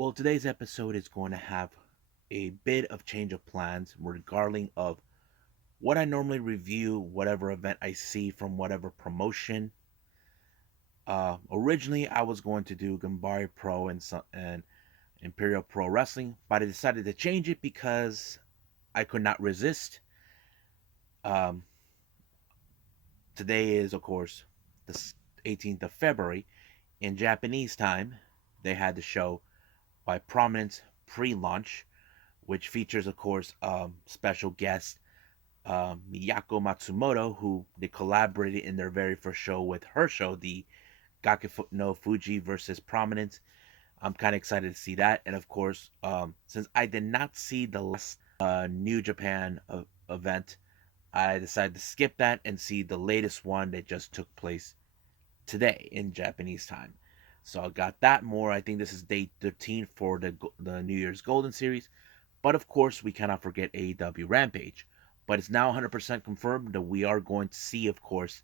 Well, today's episode is going to have a bit of change of plans regarding of what I normally review, whatever event I see from whatever promotion. Originally, I was going to do Gambari Pro and Imperial Pro Wrestling, but I decided to change it because I could not resist. Um, Today is, of course, the 18th of February. In Japanese time, they had the show by Prominence pre-launch, which features, of course, special guest Miyako Matsumoto, who they collaborated in their very first show with her show, the Gakuen no Fuji versus Prominence. I'm kind of excited to see that, and of course, since I did not see the last New Japan event, I decided to skip that and see the latest one that just took place today in Japanese time. So I got that more. I think this is day 13 for the New Year's Golden Series. But of course, we cannot forget AEW Rampage. But it's now 100% confirmed that we are going to see, of course,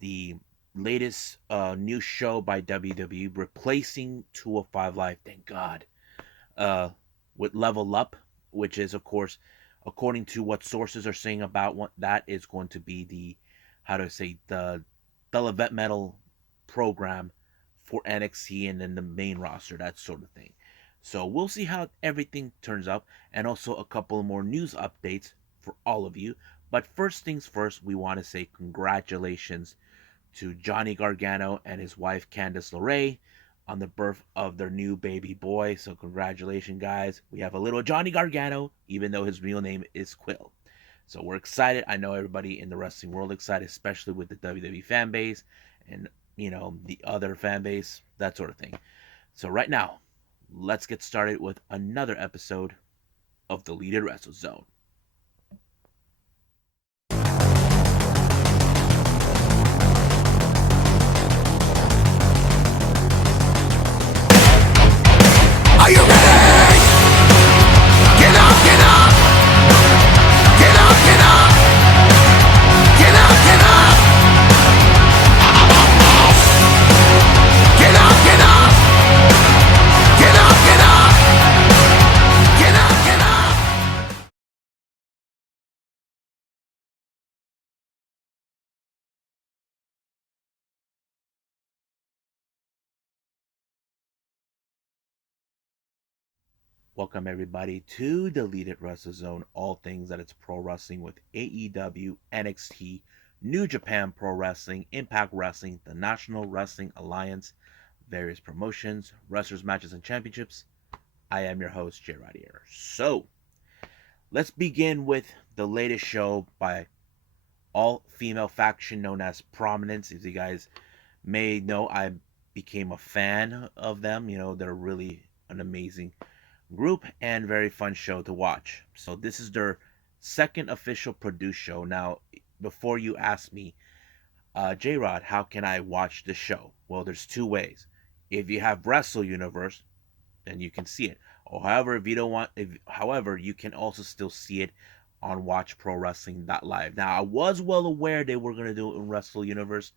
the latest new show by WWE replacing 205 Live. Thank God. Uh, with Level Up, which is, of course, according to what sources are saying about what that is going to be the, how do I say, the event metal program for NXT and then the main roster, that sort of thing. So we'll see how everything turns out, and also a couple more news updates for all of you. But first things first, we want to say congratulations to Johnny Gargano and his wife Candice LeRae on the birth of their new baby boy. So congratulations, guys. We have a little Johnny Gargano, even though his real name is Quill. So we're excited. I know everybody in the wrestling world excited, especially with the WWE fan base and the other fan base, that sort of thing. So right now, let's get started with another episode of the Deleted Wrestle Zone. Are you ready? Get up, get up! Get up, get up! Get up, get up! Get up, get up! Get up, get up! Get up, get up! Welcome everybody to the Deleted Wrestle Zone, all things that it's pro wrestling with AEW, NXT, New Japan Pro Wrestling, Impact Wrestling, the National Wrestling Alliance, various promotions, wrestlers, matches, and championships. I am your host, Jay Radier. So, let's begin with the latest show by all-female faction known as Prominence. As you guys may know, I became a fan of them. They're really an amazing group and very fun show to watch. So this is their second official produced show. Now, before you ask me, J-Rod, how can I watch the show? Well, there's two ways. If you have Wrestle Universe, then you can see it. Or however, if you don't want, however, you can also still see it on WatchProWrestling.live. Now, I was well aware they were going to do it in Wrestle Universe,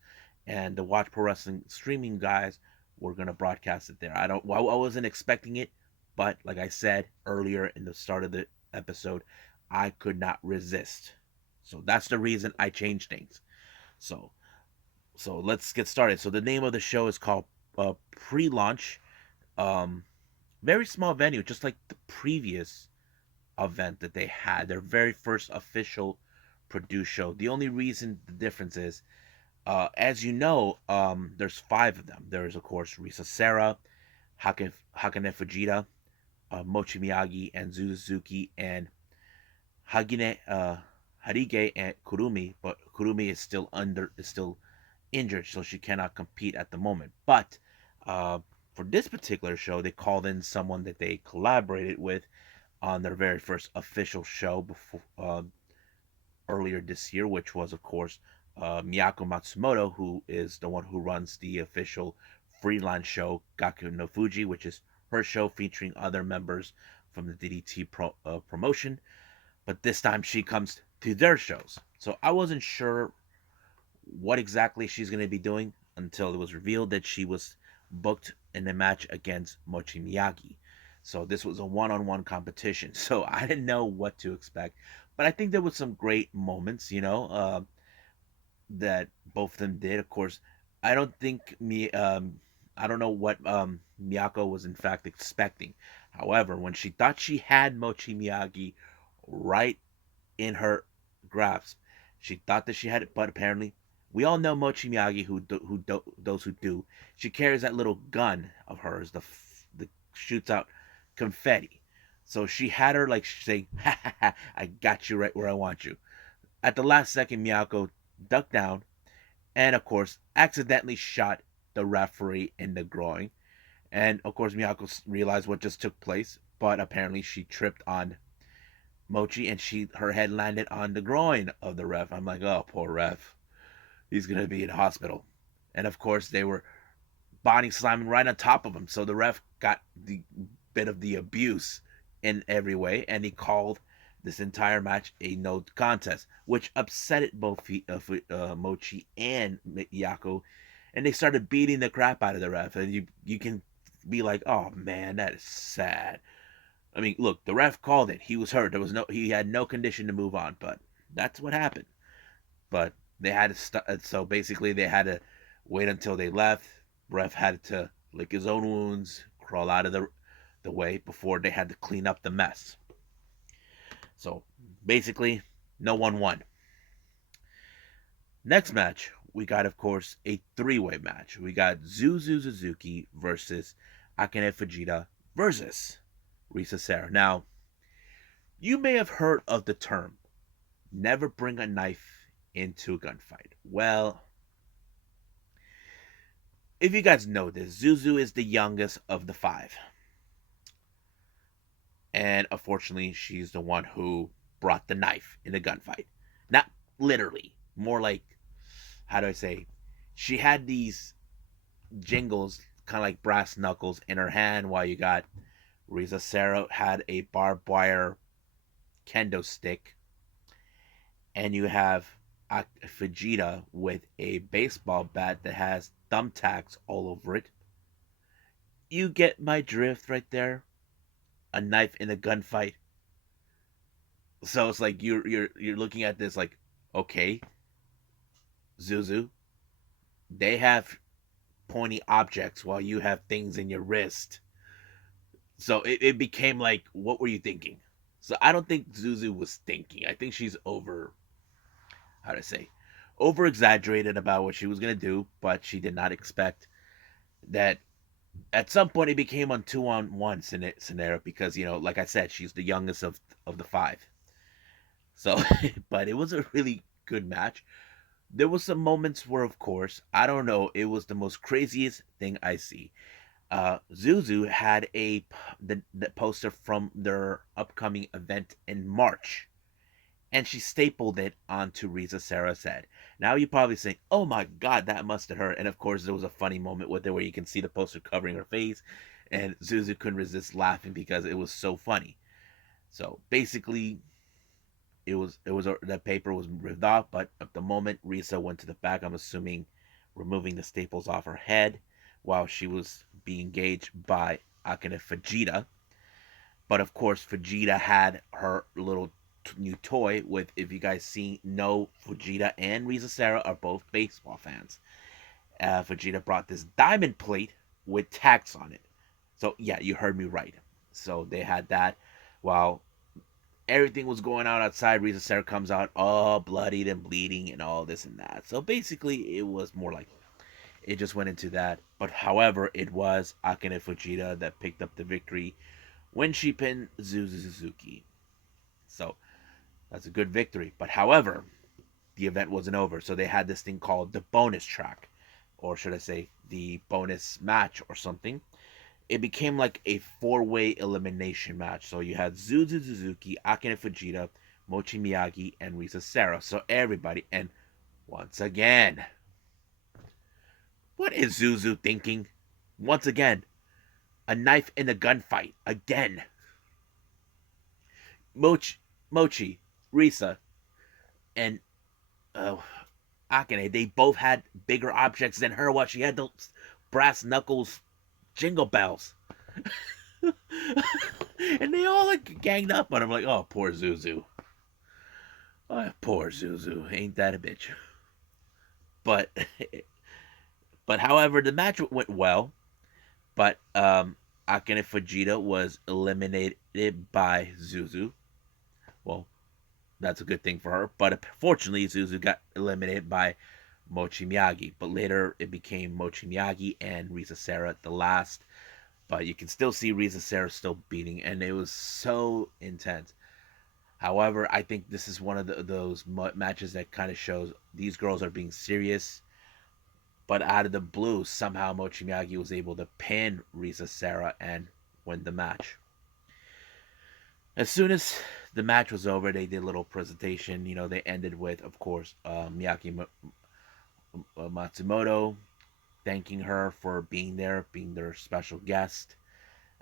and the Watch Pro Wrestling streaming guys were going to broadcast it there. I wasn't expecting it, but like I said earlier in the start of the episode, I could not resist. So that's the reason I changed things. So let's get started. So the name of the show is called Pre-Launch. Very small venue, just like the previous event that they had, their very first official produced show. The only reason the difference is, as you know, there's five of them. There's, of course, Risa Sera, Hakane Fujita, Mochi Miyagi, and Suzuki, and Harige and Kurumi, but Kurumi is still injured, so she cannot compete at the moment. But for this particular show, they called in someone that they collaborated with on their very first official show before earlier this year, which was, of course, Miyako Matsumoto, who is the one who runs the official freelance show Gakuen no Fuji, which is her show featuring other members from the DDT promotion. But this time she comes to their shows. So I wasn't sure what exactly she's going to be doing until it was revealed that she was booked in a match against Mochi Miyagi. So this was a one-on-one competition. So I didn't know what to expect, but I think there was some great moments, that both of them did. Of course, I don't think I don't know what Miyako was in fact expecting. However, when she thought she had Mochi Miyagi right in her grasp, she thought that she had it, but apparently, we all know Mochi Miyagi. Those who do, she carries that little gun of hers, the shoots out confetti. So she had her like saying, "Ha ha ha! I got you right where I want you." At the last second, Miyako ducked down and, of course, accidentally shot the referee in the groin. And, of course, Miyako realized what just took place, but apparently she tripped on Mochi and her head landed on the groin of the ref. I'm like, oh, poor ref. He's going to be in hospital. And, of course, they were body slamming right on top of him. So the ref got the bit of the abuse in every way, and he called this entire match a no contest, which upset it both Mochi and Miyako, and they started beating the crap out of the ref. And you can be like, oh man, that is sad. I mean, look, the ref called it. He was hurt. He had no condition to move on, but that's what happened. But they had to so basically they had to wait until they left. Ref had to lick his own wounds, crawl out of the way before they had to clean up the mess. So basically, no one won. Next match, we got, of course, a three-way match. We got Zuzu Suzuki versus Akane Fujita versus Risa Sera. Now, you may have heard of the term, never bring a knife into a gunfight. Well, if you guys know this, Zuzu is the youngest of the five. And unfortunately, she's the one who brought the knife in the gunfight. Not literally, more like, how do I say? She had these jingles, kind of like brass knuckles, in her hand, while you got Risa Sera had a barbed wire kendo stick, and you have Fujita with a baseball bat that has thumbtacks all over it. You get my drift right there. A knife in a gunfight. So it's like you're looking at this like, okay, Zuzu, they have pointy objects while you have things in your wrist. So it became like, what were you thinking? So I don't think Zuzu was thinking. I think she's how to say, over exaggerated about what she was gonna do, but she did not expect that at some point it became a 2-on-1 scenario because, like I said, she's the youngest of the five. So, but it was a really good match. There was some moments where, of course, I don't know, it was the most craziest thing I see. Zuzu had the poster from their upcoming event in March, and she stapled it onto Risa Sera's head. Now you're probably saying, "Oh my God, that must have hurt." And of course, there was a funny moment with it where you can see the poster covering her face, and Zuzu couldn't resist laughing because it was so funny. So basically, that paper was ripped off, but at the moment Risa went to the back, I'm assuming removing the staples off her head while she was being engaged by Akane Fujita. But of course, Fujita had her little new toy with, if you guys know, Fujita and Risa Sera are both baseball fans. Fujita brought this diamond plate with tacks on it. So yeah, you heard me right. So they had that while everything was going on outside. Risa Sera comes out all bloodied and bleeding and all this and that. So basically, it was more like it just went into that. But however, it was Akane Fujita that picked up the victory when she pinned Zuzu Suzuki. So that's a good victory. But however, the event wasn't over. So they had this thing called the bonus track, or should I say the bonus match or something. It became like a four-way elimination match. So you had Zuzu Suzuki, Akane Fujita, Mochi Miyagi, and Risa Sera. So everybody, and once again, what is Zuzu thinking? Once again, a knife in a gunfight. Again. Mochi, Risa, and Akane, they both had bigger objects than her while she had those brass knuckles jingle bells. And they all like ganged up on him, like, oh, poor Zuzu. Oh, poor Zuzu. Ain't that a bitch? But, however, the match went well. But Akane Fujita was eliminated by Zuzu. Well, that's a good thing for her. But fortunately, Zuzu got eliminated by Mochi Miyagi. But later, it became Mochi Miyagi and Risa Sera at the last. But you can still see Risa Sera still beating, and it was so intense. However, I think this is one of those matches that kind of shows these girls are being serious. But out of the blue, somehow Mochi Miyagi was able to pin Risa Sera and win the match. As soon as the match was over, they did a little presentation. You know, they ended with, of course, Miyako Matsumoto thanking her for being there, being their special guest.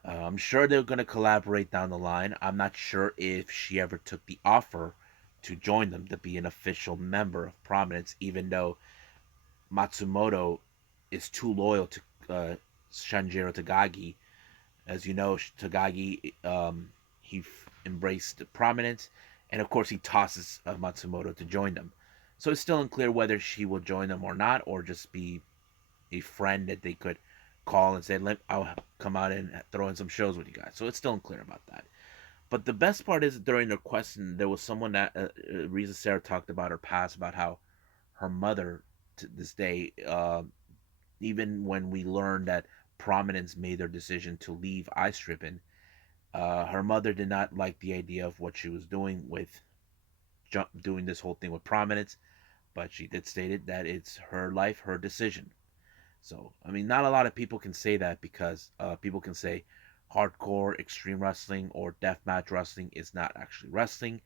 I'm sure they're going to collaborate down the line. I'm not sure if she ever took the offer to join them to be an official member of Prominence, even though Matsumoto is too loyal to Shanjiro Tagagi. As you know, Tagagi he embraced Prominence, and of course he tosses Matsumoto to join them. So it's still unclear whether she will join them or not, or just be a friend that they could call and say, I'll come out and throw in some shows with you guys. So it's still unclear about that. But the best part is during their question, there was someone that Risa Sera talked about her past, about how her mother to this day, even when we learned that Prominence made their decision to leave iStripping, her mother did not like the idea of what she was doing with doing this whole thing with Prominence, but she did state it that it's her life, her decision. So, I mean, not a lot of people can say that because people can say hardcore extreme wrestling or deathmatch wrestling is not actually wrestling.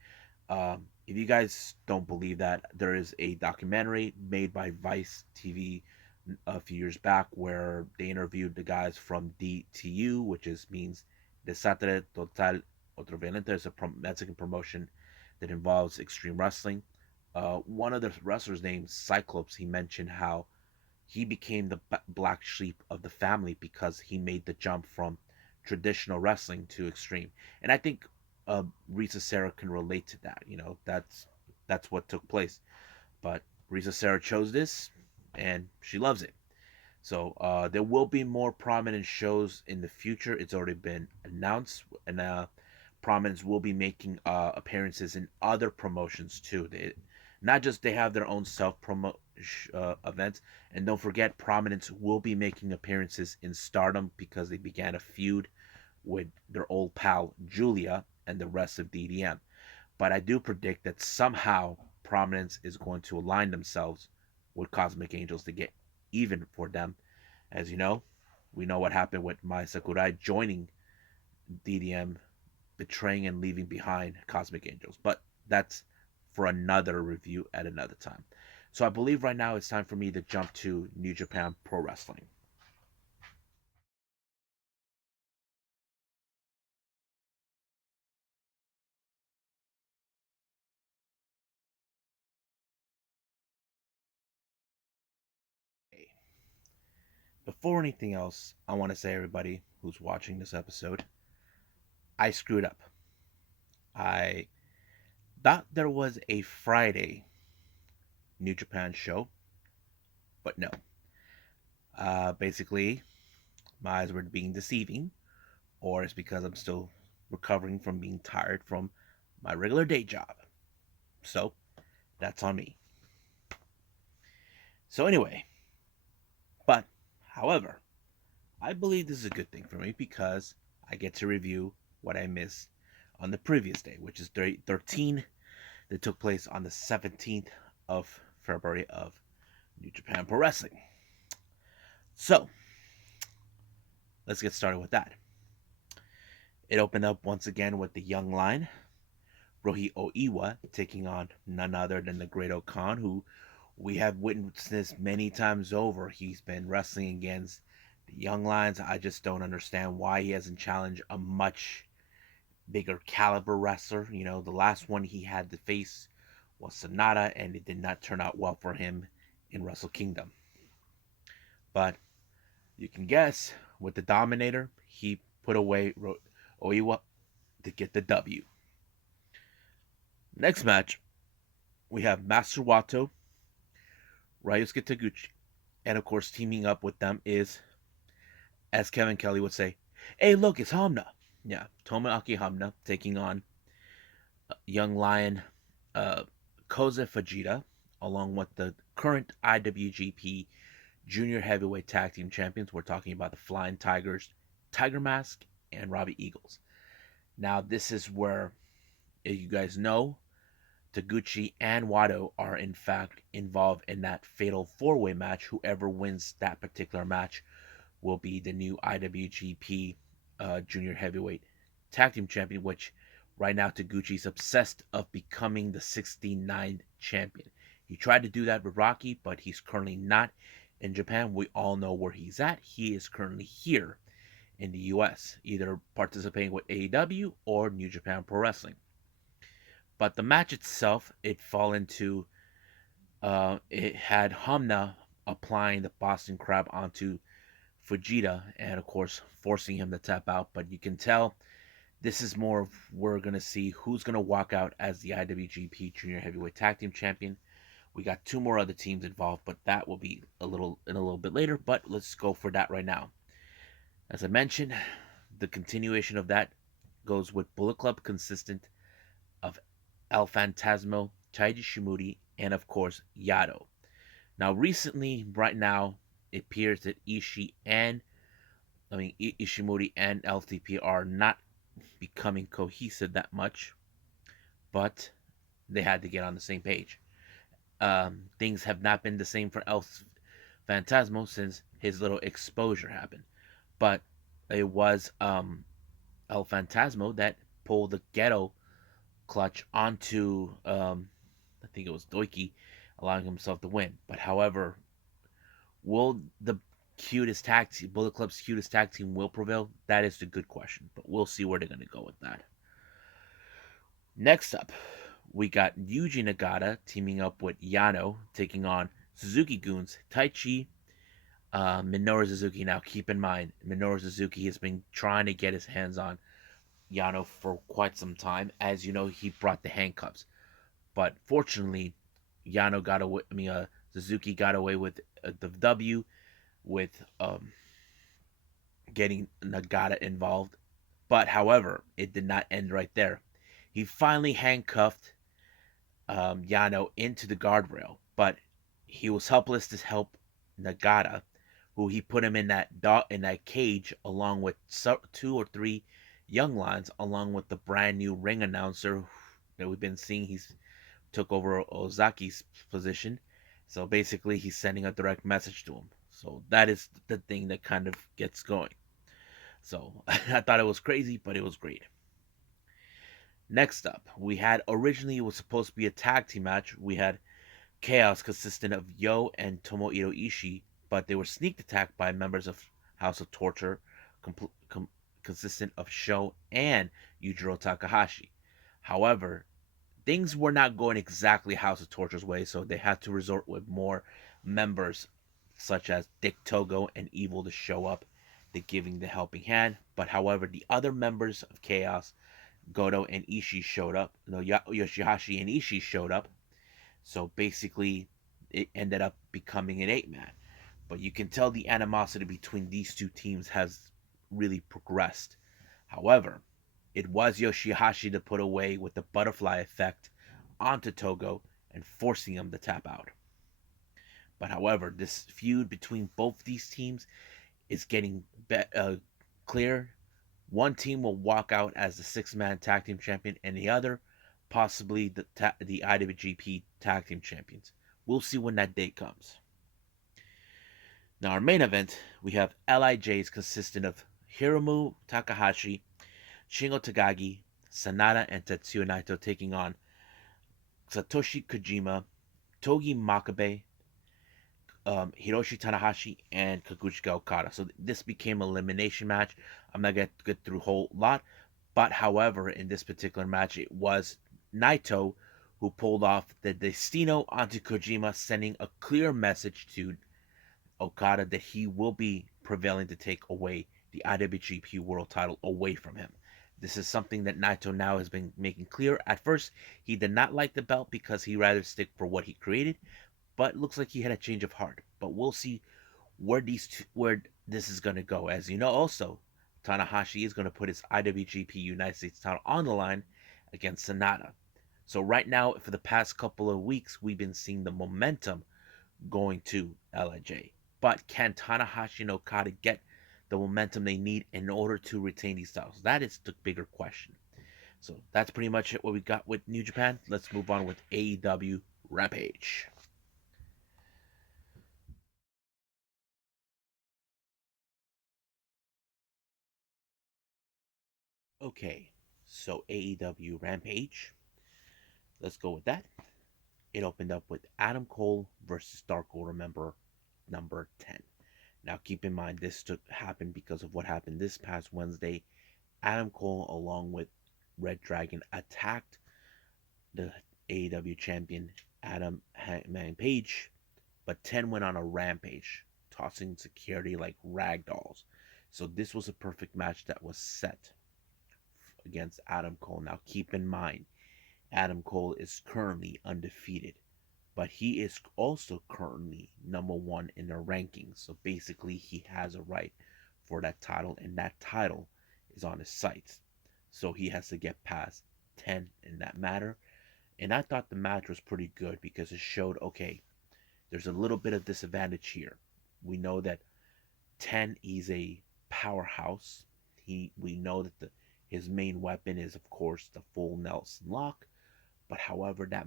If you guys don't believe that, there is a documentary made by Vice TV a few years back where they interviewed the guys from DTU, which means Desastre Total Otro Violento. It's a Mexican promotion that involves extreme wrestling. One of the wrestlers named Cyclops, he mentioned how he became the black sheep of the family because he made the jump from traditional wrestling to extreme. And I think Risa Sera can relate to that. You know, that's what took place. But Risa Sera chose this, and she loves it. So there will be more Prominent shows in the future. It's already been announced, and Prominence will be making appearances in other promotions too. Not just they have their own self promo events, and don't forget Prominence will be making appearances in Stardom because they began a feud with their old pal Julia and the rest of DDM. But I do predict that somehow Prominence is going to align themselves with Cosmic Angels to get even for them. As you know, we know what happened with Mai Sakurai joining DDM, betraying and leaving behind Cosmic Angels. But that's for another review at another time. So I believe right now it's time for me to jump to New Japan Pro Wrestling. Before anything else, I want to say, everybody who's watching this episode, I screwed up. I thought there was a Friday New Japan show, but no. Basically, my eyes were being deceiving, or it's because I'm still recovering from being tired from my regular day job. So, that's on me. So, anyway, but, however, I believe this is a good thing for me because I get to review what I missed on the previous day, which is 13 that took place on the 17th of February of New Japan Pro Wrestling. So, let's get started with that. It opened up once again with the Young Line, Rohi Oiwa taking on none other than the Great Okan, who we have witnessed many times over. He's been wrestling against the Young Lions. I just don't understand why he hasn't challenged a much bigger caliber wrestler. You know, the last one he had to face was Sonata, and it did not turn out well for him in Wrestle Kingdom. But you can guess with the Dominator, he put away Oiwa to get the W. Next match, we have Master Wato, Ryusuke Taguchi, and of course, teaming up with them is, as Kevin Kelly would say, "Hey, look, it's Hamna." Yeah, Tomoaki Hamna taking on Young Lion Koza Fujita, along with the current IWGP Junior Heavyweight Tag Team Champions. We're talking about the Flying Tigers, Tiger Mask, and Robbie Eagles. Now, this is where, if you guys know, Taguchi and Wato are in fact involved in that fatal four-way match. Whoever wins that particular match will be the new IWGP Junior Heavyweight Tag Team Champion, which right now Taguchi's obsessed of becoming the 69th champion. He tried to do that with Rocky, but he's currently not in Japan. We all know where he's at. He is currently here in the US, either participating with AEW or New Japan Pro Wrestling. But the match itself, it had Hamna applying the Boston Crab onto Fujita and of course forcing him to tap out. But you can tell this is more of, we're going to see who's going to walk out as the IWGP Junior Heavyweight Tag Team Champion. We got two more other teams involved, but that will be a little bit later. But let's go for that right now. As I mentioned, the continuation of that goes with Bullet Club, consistent of El Fantasmo, Taiji Shimuri, and of course Yado. Now, recently, right now, it appears that Ishimori and LTP are not becoming cohesive that much, but they had to get on the same page. Things have not been the same for El Fantasmo since his little exposure happened, but it was El Fantasmo that pulled the ghetto clutch onto I think it was Doiki, allowing himself to win. But however, will the cutest tag team, Bullet Club's cutest tag team, will prevail? That is the good question, but we'll see where they're going to go with that. Next up, we got Yuji Nagata teaming up with Yano, taking on Suzuki Goons, Taichi, Minoru Suzuki. Now, keep in mind, Minoru Suzuki has been trying to get his hands on Yano for quite some time. As you know, he brought the handcuffs, but fortunately, Suzuki got away with the W with getting Nagata involved. But however, it did not end right there. He finally handcuffed Yano into the guardrail, but he was helpless to help Nagata, who he put him in that cage along with two or three young lions, along with the brand new ring announcer that we've been seeing. He's took over Ozaki's position, so basically he's sending a direct message to him. So that is the thing that kind of gets going. So I thought it was crazy, but it was great. Next up, we had, originally it was supposed to be a tag team match. We had Chaos, consistent of Yo and Tomohiro Ishii, but they were sneak attacked by members of House of Torture, consistent of Sho and Yujiro Takahashi. However, things were not going exactly House of Torture's way, so they had to resort with more members such as Dick Togo and Evil to show up, to giving the helping hand. But however, the other members of Chaos, Goto and Ishii showed up. No, Yoshihashi and Ishii showed up. So basically, it ended up becoming an 8-man. But you can tell the animosity between these two teams has really progressed. However, it was Yoshihashi to put away with the butterfly effect onto Togo and forcing him to tap out. But however, this feud between both these teams is getting clear. One team will walk out as the 6-man tag team champion, and the other possibly the IWGP tag team champions. We'll see when that day comes. Now, our main event, we have LIJs consisting of Hiromu Takahashi, Shingo Takagi, Sanada, and Tetsuya Naito taking on Satoshi Kojima, Togi Makabe, Hiroshi Tanahashi, and Kazuchika Okada. So this became an elimination match. I'm not going to get through a whole lot, but however, in this particular match, it was Naito who pulled off the Destino onto Kojima, sending a clear message to Okada that he will be prevailing to take away the IWGP World title away from him. This is something that Naito now has been making clear. At first, he did not like the belt because he rather stick for what he created, but looks like he had a change of heart. But we'll see where this is going to go. As you know, also Tanahashi is going to put his IWGP United States title on the line against Sonata. So right now, for the past couple of weeks, we've been seeing the momentum going to LIJ. But can Tanahashi and Okada get the momentum they need in order to retain these titles? That is the bigger question. So that's pretty much it what we got with New Japan. Let's move on with AEW Rampage. Okay, so AEW Rampage. Let's go with that. It opened up with Adam Cole versus Dark Order member number 10. Now, keep in mind, this happened because of what happened this past Wednesday. Adam Cole, along with Red Dragon, attacked the AEW champion Adam Hangman Page, but 10 went on a rampage, tossing security like rag dolls. So this was a perfect match that was set against Adam Cole. Now, keep in mind, Adam Cole is currently undefeated, but he is also currently number one in the rankings. So basically, he has a right for that title, and that title is on his sights. So he has to get past 10 in that matter. And I thought the match was pretty good because it showed, okay, there's a little bit of disadvantage here. We know that 10 is a powerhouse. We know that his main weapon is, of course, the full Nelson lock. But however, that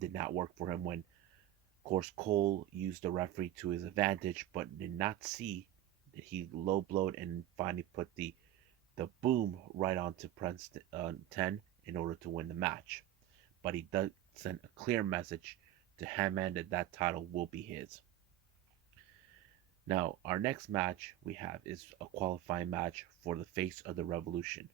did not work for him when, of course, Cole used the referee to his advantage, but did not see that he low blowed and finally put the boom right onto Prince 10 in order to win the match. But he does send a clear message to Hammond that that title will be his. Now, our next match we have is a qualifying match for the Face of the Revolution.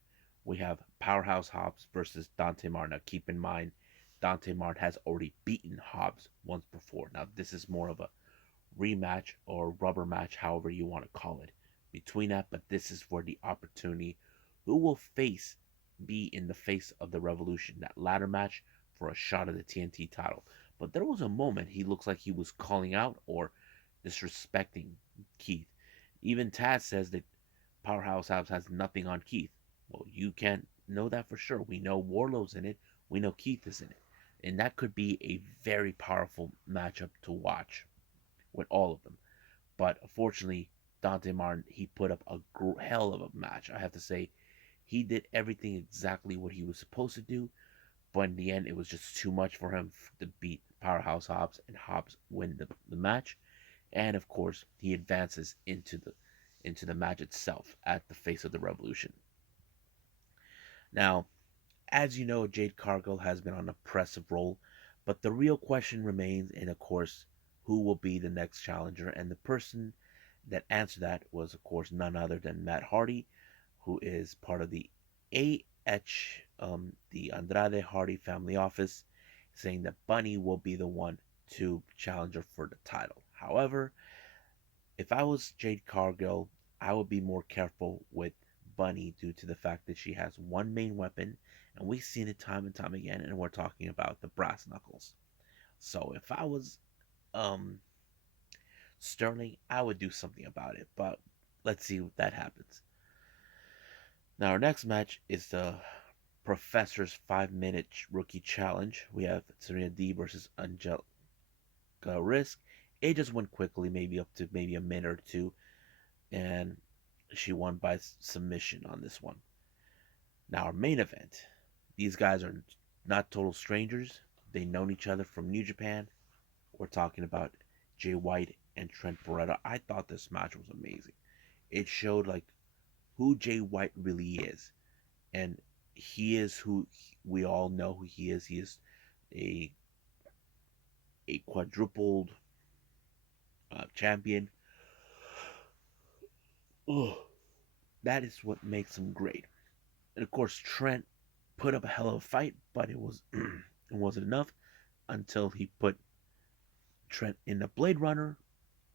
We have Powerhouse Hobbs versus Dante Martin. Now, keep in mind, Dante Martin has already beaten Hobbs once before. Now, this is more of a rematch or rubber match, however you want to call it, between that. But this is for the opportunity. Who will be in the Face of the Revolution? That ladder match for a shot at the TNT title. But there was a moment he looks like he was calling out or disrespecting Keith. Even Taz says that Powerhouse Hobbs has nothing on Keith. Well, you can't know that for sure. We know Warlow's in it. We know Keith is in it. And that could be a very powerful matchup to watch with all of them. But unfortunately, Dante Martin, he put up a hell of a match. I have to say, he did everything exactly what he was supposed to do. But in the end, it was just too much for him to beat Powerhouse Hobbs and Hobbs win the match. And of course, he advances into the match itself at the Face of the Revolution. Now, as you know, Jade Cargill has been on a impressive roll, but the real question remains, and of course, who will be the next challenger? And the person that answered that was, of course, none other than Matt Hardy, who is part of the the Andrade Hardy family office, saying that Bunny will be the one to challenge her for the title. However, if I was Jade Cargill, I would be more careful with Bunny due to the fact that she has one main weapon, and we've seen it time and time again, and we're talking about the brass knuckles. So if I was Sterling, I would do something about it, but let's see if that happens. Now our next match is the Professor's 5-minute rookie challenge. We have Serena D versus Angelica Risk. It just went quickly, maybe up to maybe a minute or two, and she won by submission on this one. Now our main event. These guys are not total strangers. They known each other from New Japan. We're talking about Jay White and Trent Beretta. I thought this match was amazing. It showed like who Jay White really is, and he is who we all know who he is. He is a quadrupled champion. Ugh, that is what makes him great. And of course, Trent put up a hell of a fight, but it wasn't enough until he put Trent in the Blade Runner,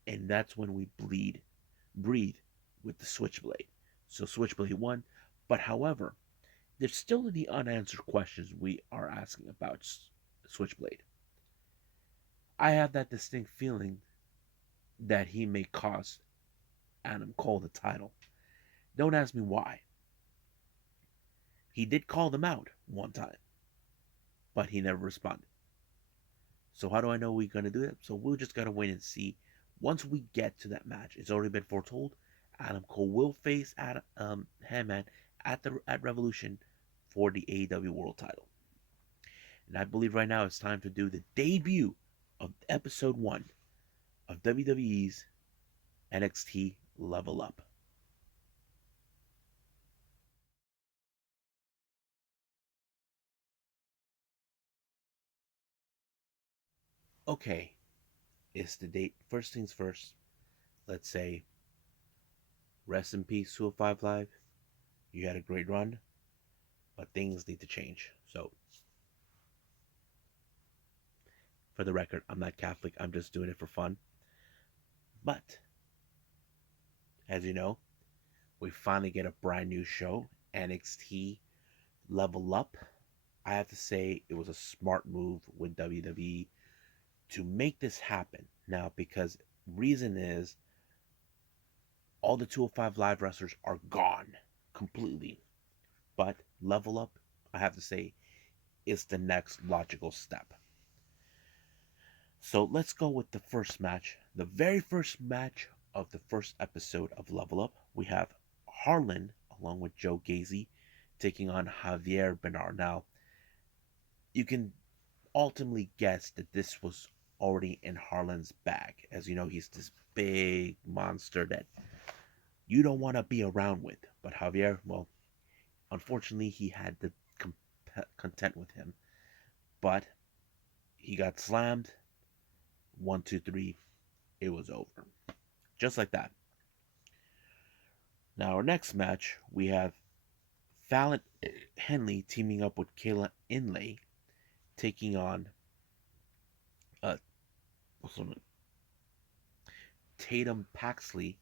and that's when we breathe with the Switchblade. So Switchblade won. But however, there's still the unanswered questions we are asking about Switchblade. I have that distinct feeling that he may cost Adam Cole the title. Don't ask me why. He did call them out one time, but he never responded. So how do I know we're gonna do that? So we'll just gotta wait and see. Once we get to that match, it's already been foretold. Adam Cole will face Hangman at Revolution for the AEW World Title, and I believe right now it's time to do the debut of Episode 1 of WWE's NXT Level Up. Okay, it's the date. First things first, let's say rest in peace, 205 Live. You had a great run, but things need to change. So, for the record, I'm not Catholic, I'm just doing it for fun. But, as you know, we finally get a brand new show, NXT Level Up. I have to say it was a smart move with WWE to make this happen now because reason is all the 205 Live wrestlers are gone completely. But Level Up, I have to say, is the next logical step. So let's go with the first match. The very first match of the first episode of Level Up, we have Harlan along with Joe Gacy taking on Javier Bernard. Now, you can ultimately guess that this was already in Harlan's bag. As you know, he's this big monster that you don't want to be around with. But Javier, well, unfortunately, he had the content with him. But he got slammed. 1, 2, 3. It was over. Just like that. Now, our next match, we have Fallon Henley teaming up with Kayla Inlay, taking on uh, Tatum Paxley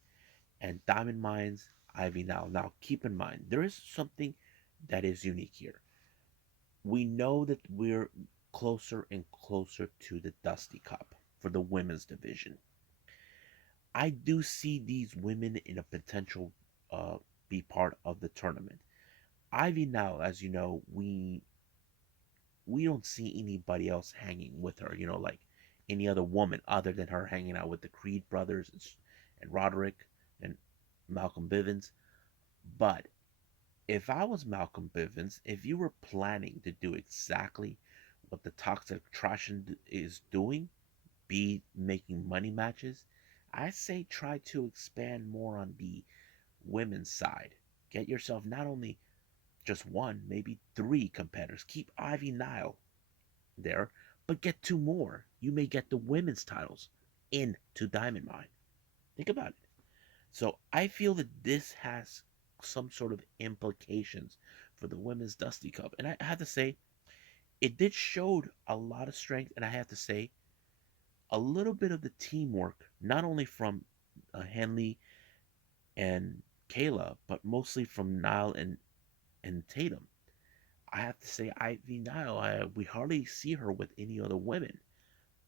and Diamond Mines Ivy Now. Now, keep in mind, there is something that is unique here. We know that we're closer and closer to the Dusty Cup for the women's division. I do see these women in a potential be part of the tournament. Ivy Now, as you know, we don't see anybody else hanging with her. You know, like any other woman other than her hanging out with the Creed brothers and Roderick and Malcolm Bivens. But if I was Malcolm Bivens, if you were planning to do exactly what the Toxic Attraction is doing, be making money matches, I say try to expand more on the women's side. Get yourself not only just one, maybe three competitors. Keep Ivy Nile there, but get two more. You may get the women's titles into Diamond Mine. Think about it. So I feel that this has some sort of implications for the women's Dusty Cup. And I have to say, it did show a lot of strength, and I have to say, a little bit of the teamwork, not only from Henley and Kayla, but mostly from Nile and Tatum. I have to say, Ivy Nile, we hardly see her with any other women,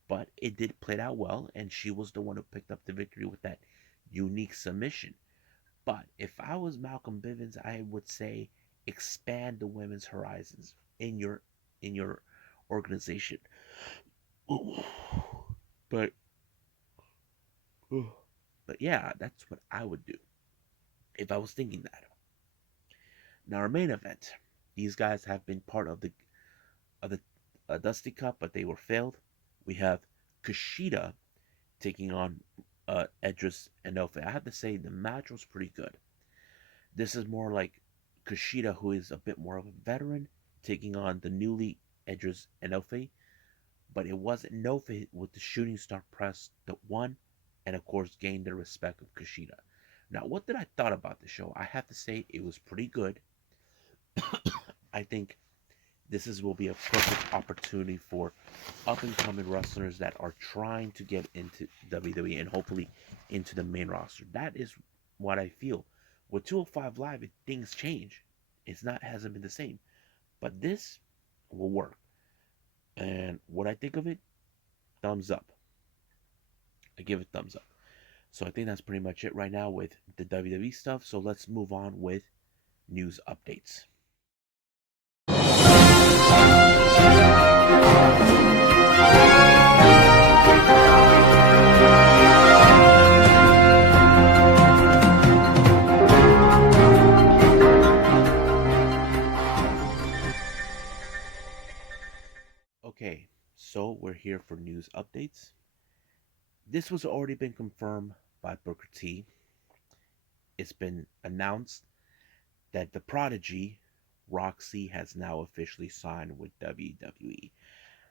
but it did play out well, and she was the one who picked up the victory with that unique submission. But if I was Malcolm Bivens, I would say expand the women's horizons in your organization. But but yeah, that's what I would do if I was thinking that. Now our main event, these guys have been part of the Dusty Cup, but they were failed. We have Kushida taking on Edris Enofe. I have to say the match was pretty good. This is more like Kushida, who is a bit more of a veteran, taking on the newly Edris Enofe. But it was Enofe with the shooting star press that won, and of course gained the respect of Kushida. Now, what did I thought about the show? I have to say it was pretty good. I think will be a perfect opportunity for up and coming wrestlers that are trying to get into WWE and hopefully into the main roster. That is what I feel. With 205 Live, things change. It's not hasn't been the same. But this will work. And what I think of it, thumbs up. I give it thumbs up. So I think that's pretty much it right now with the WWE stuff. So let's move on with news updates. Okay, so we're here for news updates. This was already been confirmed by Booker T. It's been announced that the prodigy Rok-C has now officially signed with WWE.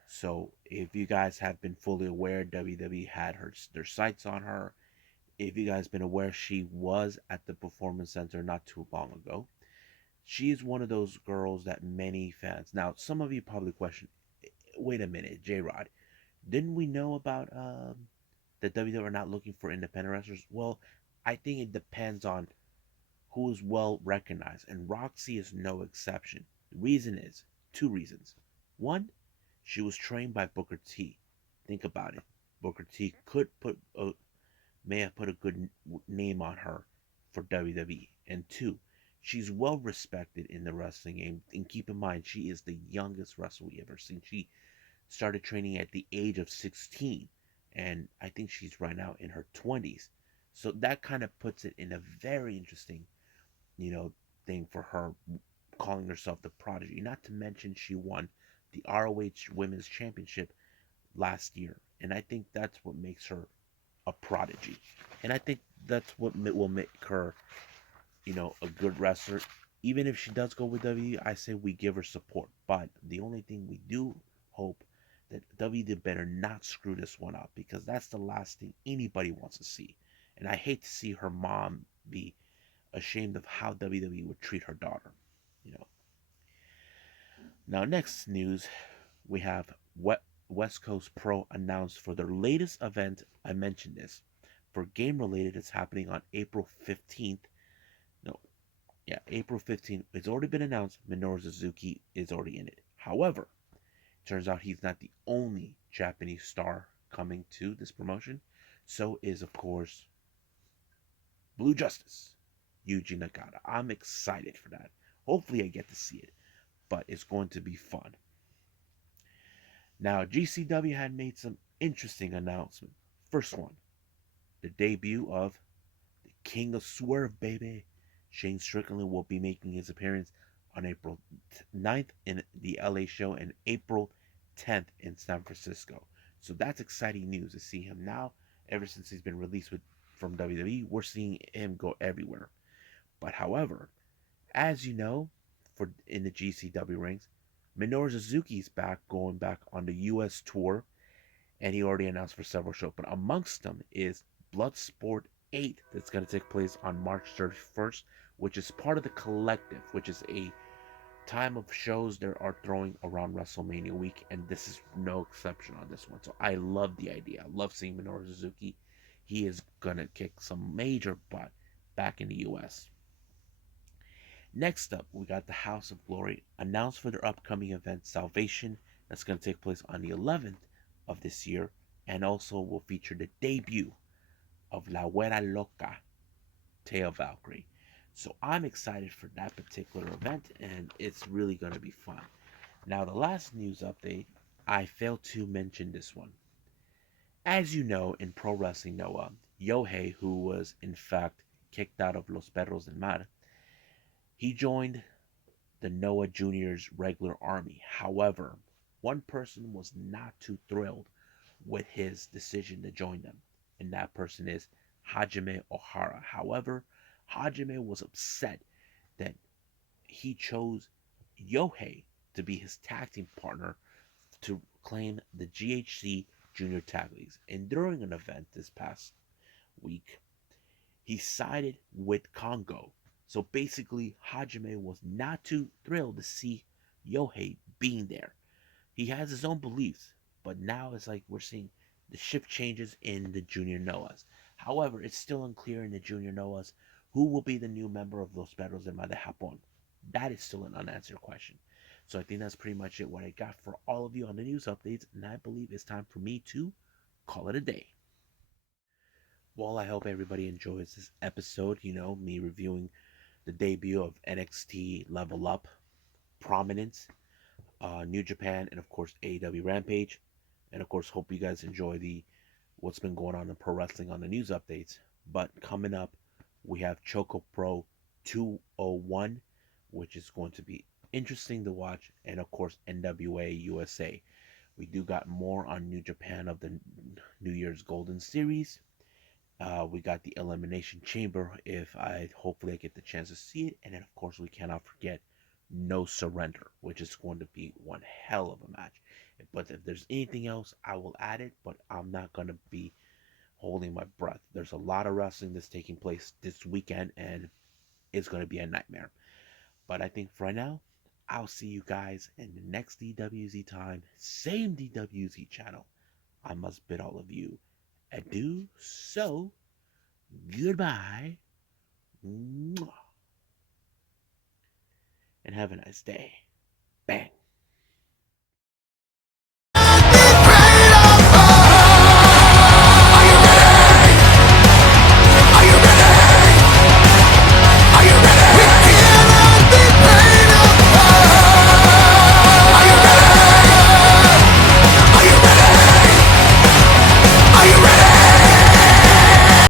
So if you guys have been fully aware, WWE had their sights on her. If you guys been aware, she was at the Performance Center not too long ago. She is one of those girls that many fans. Now, some of you probably question, wait a minute, J Rod, didn't we know about the WWE are not looking for independent wrestlers? Well, I think it depends on who is well recognized, and Rok-C is no exception. The reason is two reasons. One, she was trained by Booker T. Think about it. Booker T may have put a good name on her for WWE. And two, she's well respected in the wrestling game. And keep in mind, she is the youngest wrestler we ever seen. She started training at the age of 16, and I think she's right now in her 20s. So that kind of puts it in a very interesting, you know, thing for her calling herself the prodigy. Not to mention she won the ROH Women's Championship last year, and I think that's what makes her a prodigy. And I think that's what will make her, a good wrestler. Even if she does go with WWE, I say we give her support. But the only thing we do hope that WWE better not screw this one up, because that's the last thing anybody wants to see. And I hate to see her mom be ashamed of how WWE would treat her daughter. You know. Now, next news, we have West Coast Pro announced for their latest event. I mentioned this for game related. It's happening on April 15th. No, yeah, April 15th. It's already been announced. Minoru Suzuki is already in it. However, turns out he's not the only Japanese star coming to this promotion. So is, of course, Blue Justice, Yuji Nagata. I'm excited for that. Hopefully, I get to see it, but it's going to be fun. Now, GCW had made some interesting announcements. First one, the debut of the King of Swerve, baby. Shane Strickland will be making his appearance on April 9th in the LA show and April 10th in San Francisco. So that's exciting news to see him now. Ever since he's been released from WWE, we're seeing him go everywhere. But however, as you know, in the GCW ranks, Minoru Suzuki's going back on the US tour, and he already announced for several shows. But amongst them is Bloodsport 8 that's going to take place on March 31st, which is part of the Collective, which is a time of shows they are throwing around WrestleMania week, and this is no exception on this one. So I love the idea. I love seeing Minoru Suzuki. He is going to kick some major butt back in the US. Next up, we got the House of Glory announced for their upcoming event, Salvation, that's going to take place on the 11th of this year, and also will feature the debut of La Güera Loca, Taya Valkyrie. So I'm excited for that particular event, and it's really going to be fun. Now, the last news update, I failed to mention this one. As you know, in Pro Wrestling Noah, Yohei, who was in fact kicked out of Los Perros del Mar, he joined the Noah Jr.'s regular army. However, one person was not too thrilled with his decision to join them, and that person is Hajime O'Hara. However, Hajime was upset that he chose Yohei to be his tag team partner to claim the GHC Junior Tag Leagues. And during an event this past week, he sided with Congo. So basically, Hajime was not too thrilled to see Yohei being there. He has his own beliefs, but now it's like we're seeing the shift changes in the Junior Noahs. However, it's still unclear in the Junior Noahs Who will be the new member of Los Perros del Mar de Japón? That is still an unanswered question. So I think that's pretty much it what I got for all of you on the news updates, and I believe it's time for me to call it a day. Well, I hope everybody enjoys this episode. Me reviewing the debut of NXT Level Up, Prominence, New Japan, and of course AEW Rampage. And of course, hope you guys enjoy the what's been going on in pro wrestling on the news updates. But coming up, we have Choco Pro 201, which is going to be interesting to watch, and of course NWA USA. We do got more on New Japan of the New Year's Golden Series. We got the Elimination Chamber. If I hopefully I get the chance to see it, and then of course we cannot forget No Surrender, which is going to be one hell of a match. But if there's anything else, I will add it. But I'm not gonna be holding my breath. There's a lot of wrestling that's taking place this weekend, and it's gonna be a nightmare. But I think for right now, I'll see you guys in the next DWZ time, same DWZ channel. I must bid all of you adieu. So, goodbye. And have a nice day. Bang.